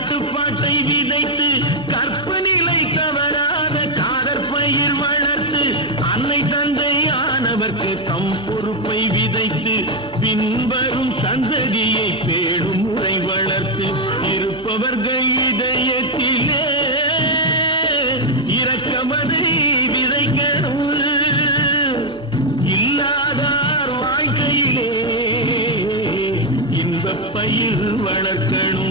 கட்டுப்பாட்டை விதைத்து கற்பநிலை தவறாத காதற்பயிர் வளர்த்து அன்னை தந்தை ஆனவர்க்கு தம் பொறுப்பை விதைத்து பின்வரும் சந்ததியை பேடும் முறை வளர்த்து இருப்பவர்கள் இதயத்திலே இரக்கமதை விதைக்கணும் இல்லாதார் வாழ்க்கையிலே இன்பப் பயிர் வளர்க்கணும்